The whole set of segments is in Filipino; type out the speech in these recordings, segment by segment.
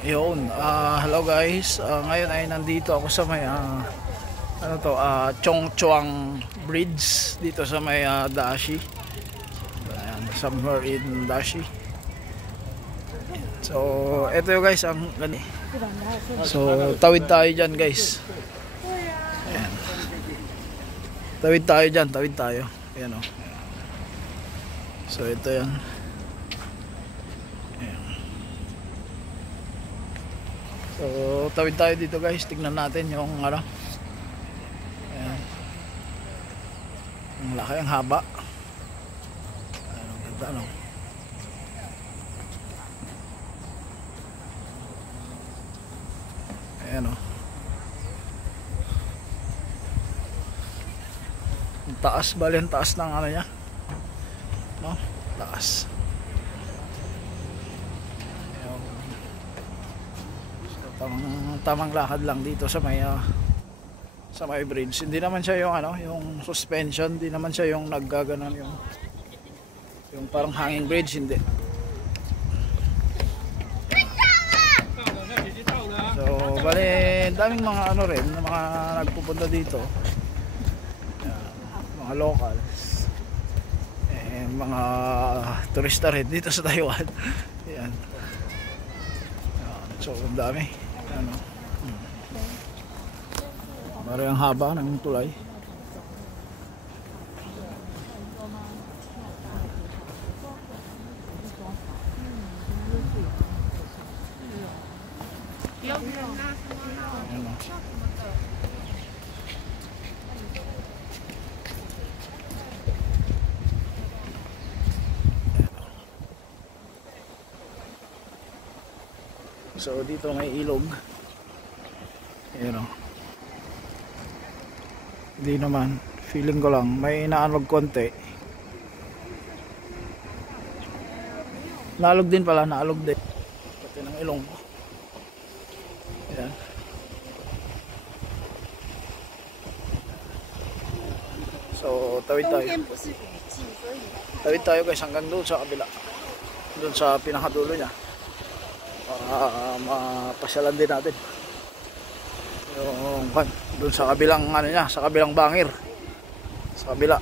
Yun, hello guys. Ngayon ay nandito ako sa may Chongchuang Bridge dito sa may Dashi. Ayan, somewhere in Dashi. So, ito yung guys ang gani. So, tawid tayo diyan, guys. Ayan. Tawid tayo diyan, tawid tayo. Ayan oh. So, ito 'yan. So, tawid tayo dito guys. Tignan natin yung ayan. Ang laki, ang haba. Ayan, ang ganda, no? Ayan, no? Ang taas, bali ang taas ng ano niya. No? Taas. Tamang lakad lang dito sa may bridge. Hindi naman siya yung yung suspension, hindi naman siya yung naggaganon yung parang hanging bridge, hindi. So, bali daming mga rin, mga nagpupunta dito. Mga locals. Mga turista rin dito sa Taiwan. Yan. So, ang dami. Parang ang haba ng tulay. So dito may ilog. Ayan o. Hindi naman, feeling ko lang may naalog konti. Naalog din pala, naalog din. Pati ng ilong. Ayan. So tawid tayo. Tawid tayo guys hanggang doon sa kabila. Doon sa pinakadulo niya. Para mapasyalan din natin yung doon sa kabilang niya, sa kabilang bangir, sa kabila.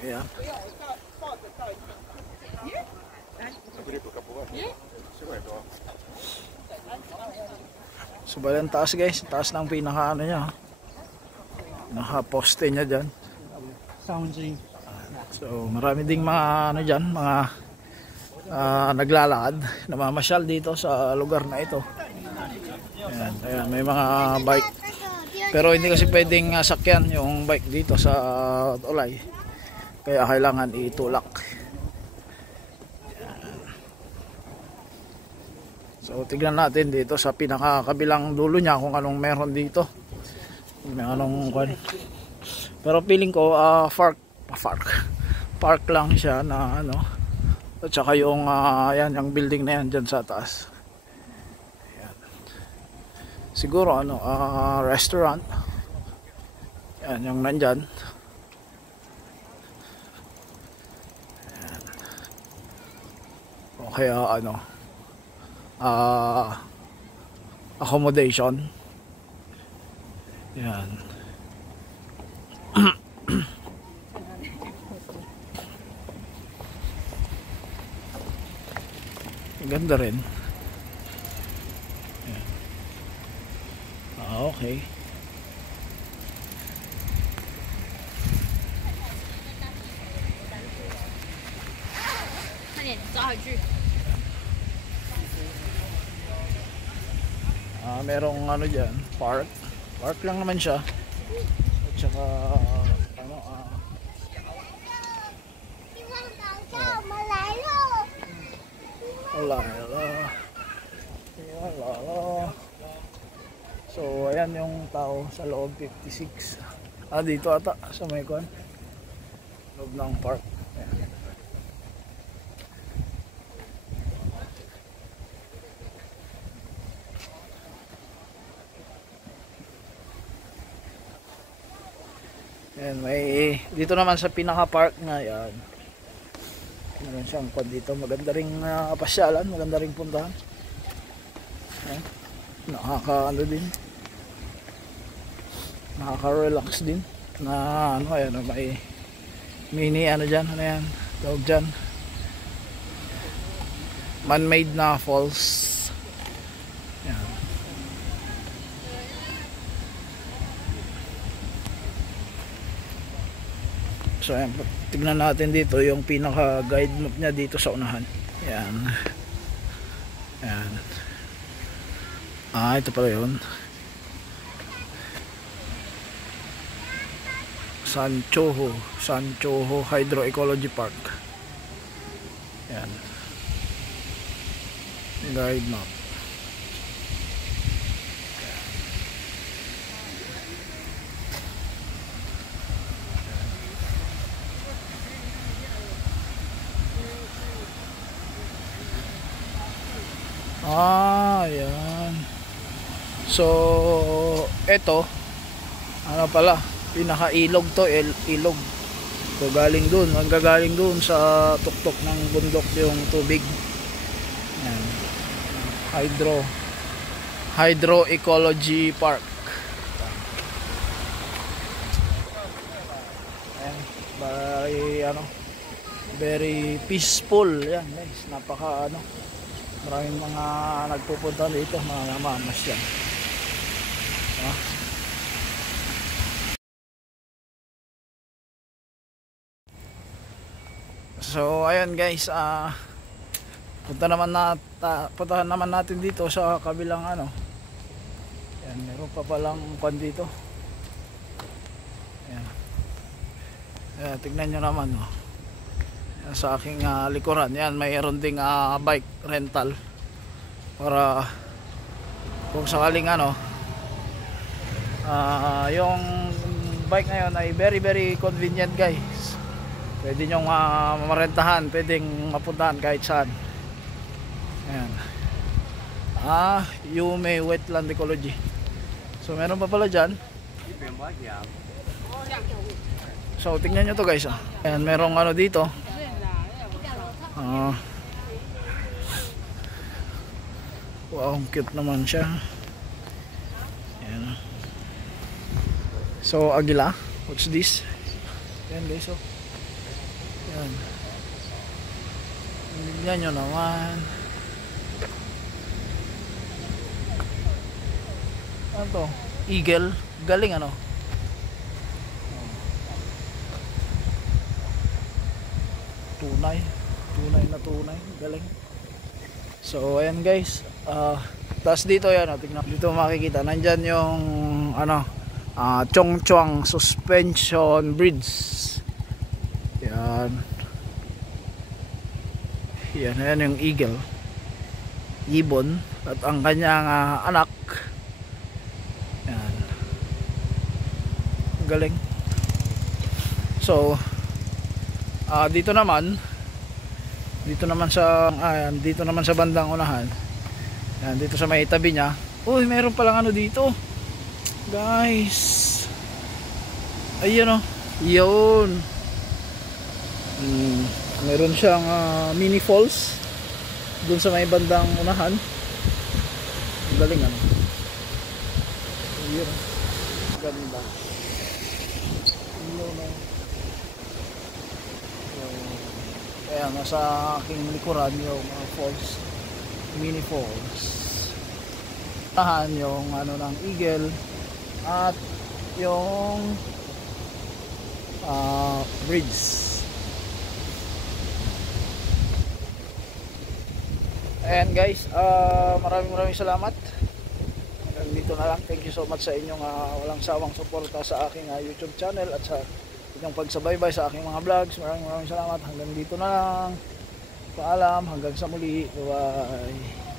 Ayan. So bali ang taas guys, taas ng pinaka niya, naka-poste niya dyan. So marami ding mga dyan, mga naglalakad, namamasyal dito sa lugar na ito. Ayan, ayan, may mga bike, pero hindi kasi pwedeng sakyan yung bike dito sa tulay. Kaya kailangan itulak. So tignan natin dito sa pinakakabilang dulo niya kung anong meron dito. May anong kwan. Pero feeling ko park lang siya na at saka yung yan, yung building na yan dyan sa taas. Ayan. Siguro restaurant. Yan yung nandyan. Kaya accommodation. Yan. Ganda rin. Yan. Okay. Merong dyan, park lang naman siya. At saka Wala. So ayan yung tao sa loob, 56. Dito ata sa may kwan, loob ng park. Ayan. Ayan, may dito naman sa pinaka park na yan. Meron siyang kwan dito, maganda ring pasyalan, maganda ring puntahan. Ayan. Nakaka-ano din, nakaka-relax din na ano. Ayan, may mini ano dyan, ano yan tawag dyan, man-made na falls. Ayan. So ayan, tignan natin dito yung pinaka guide map nya dito sa unahan. Ayan. Ayan. Ito pala yun, Sanchoho Hydroecology Park. Ayan, guide map. Ayan. So eto ano pala, pinaka-ilog to, ilog. So galing dun, manggagaling dun sa tuktok ng bundok yung tubig. Ayan. Hydroecology Park. Ayan, very peaceful. Yan guys, napaka maraming mga nagpupunta dito, mga mamasyal. So ayun guys, puntahan naman natin dito sa kabilang ano. Yan, meron pa palang kwan dito. Yan. Ayan, tignan nyo naman yan, sa aking likuran. Yan, mayroon ding bike rental para kung sakaling yung bike ngayon ay very very convenient guys. Pwede nyong marentahan, pwedeng mapuntahan kahit saan. Ayan. Yume Wetland Ecology. So meron pa pala dyan. So tingnan nyo to guys. Ayan, merong dito. Wow, cute naman siya. Ayan. So agila, what's this? Ayan guys, yan. Tignan nyo naman. Ano to? Eagle. Galing Tunay. Tunay na tunay. Galing. So ayan guys. Tapos dito yan. Tignan. Dito makikita. Nandyan yung Chongchuang Suspension Bridge. Yan. Yan yung eagle, ibon, at ang kanyang anak. Yan. Galing. So dito naman sa bandang unahan. Yan, dito sa may tabi niya. Uy, meron palang dito. Guys. Ayun Yun. Meron siyang mini falls dun sa may bandang unahan. Galing Yun. Ganda. Kaya nasa aking likuran yung falls, mini falls. Tahan yung ng eagle at yung bridge. Ayan guys, maraming salamat. Hanggang dito na lang. Thank you so much sa inyong walang sawang suporta sa aking YouTube channel at sa inyong pagsabaybay sa aking mga vlogs. Maraming salamat. Hanggang dito na lang. Paalam, hanggang sa muli. Bye bye.